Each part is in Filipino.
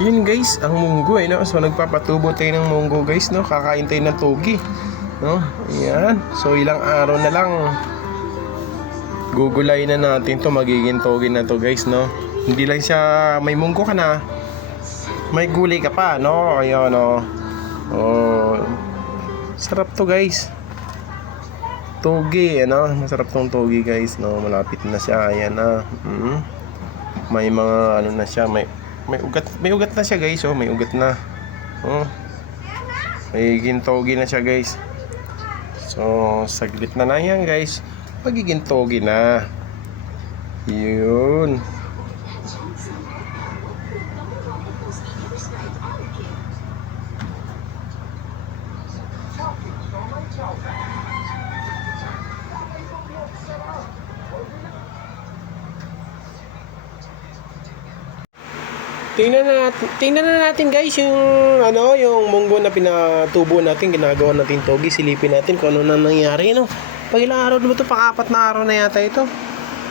Yun guys, ang munggo no. So nagpapatubo tayo ng munggo guys no. Kakain tayo ng togi no. Ayan. So ilang araw na lang gugulay na natin to. Magiging togi na to guys no. Hindi lang siya may munggo ka na, may gulay ka pa no. Ayan no. Oh, sarap to guys. Togi ano. Masarap tong togi guys no. Malapit na siya. Ayan na. May mga ano na siya. May ugat na siya guys, oh, may ugat na. Oh. Magiging togi na siya guys. So, saglit na yan guys. Magiging togi na. Yun. Tingnan na natin guys yung yung munggo na pinatubo natin, ginagawa natin togi. Silipin natin kung ano na nangyari no. Pag ilang araw na ito, pang-4 na araw na yata ito.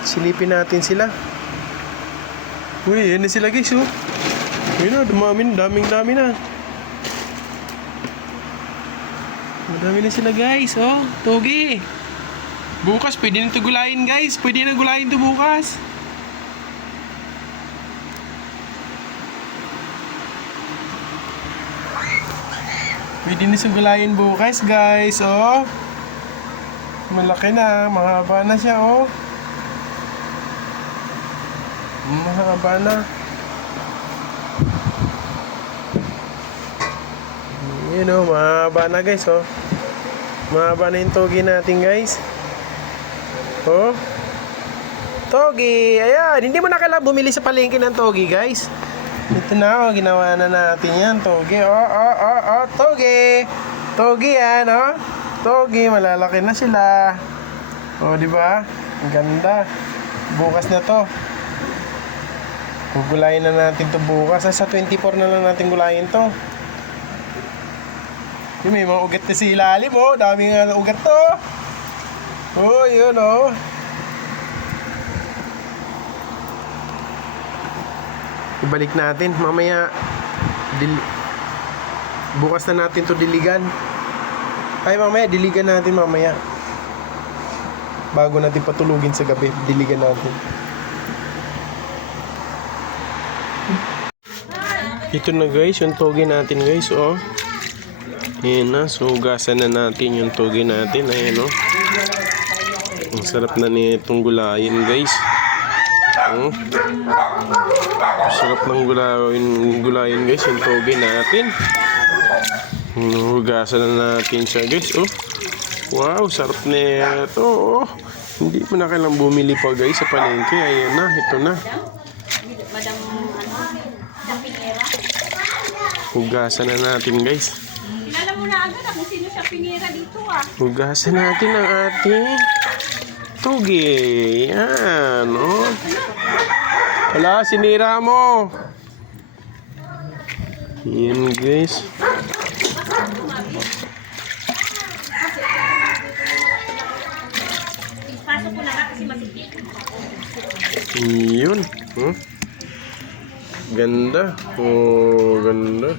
Silipin natin sila. Uy, yan na sila guys oh. Uy na, daming na. Madami na sila guys oh, togi. Bukas pwede na ito gulayin guys. Pwede na gulayin ito bukas. Pwede na sugulayin bukas guys, oh. Malaki na, mahaba na siya, oh. Mahaba na. Yun oh, mahaba na guys, oh. Mahaba na yung togi natin guys. Oh. Togi, ayan. Hindi mo na kailangan bumili sa palengke ng togi guys. Ito na, oh, ginawa na natin yan, togi. Togi. Togi yan, oh. Togi, malalaki na sila. Oh, di ba? Ang ganda. Bukas na to. Gugulayin na natin to bukas. Sa 24 na lang natin gulayin to. Yung may mga ugat na sa ilalim, oh. Daming ugat to. Oh, yun, oh. Ibalik natin mamaya. Bukas na natin to diligan. Ay mamaya diligan natin mamaya. Bago natin patulugin sa gabi, diligan natin. Ito na guys, yung togi natin guys, oh. Ayan na, so hugasan na natin yung togi natin. Ayan oh. Ang sarap na nitong gulayin guys. Oh. Sarap ng gulayin guys, yung togi natin. Hugasan na natin siya guys, oh. Wow, sarap na ito, oh. Hindi mo na kailang bumili pa guys sa palengke. Ayan na, ito na. Hugasan na natin guys. Kilala mo na agad kung sino siya pinira dito ah. Hugasan natin ang ating togi. Yan, oh. Wala, sinira mo. Yan guys. Pasok ko na kasi masikip. Yun. Ganda. Oh, ganda.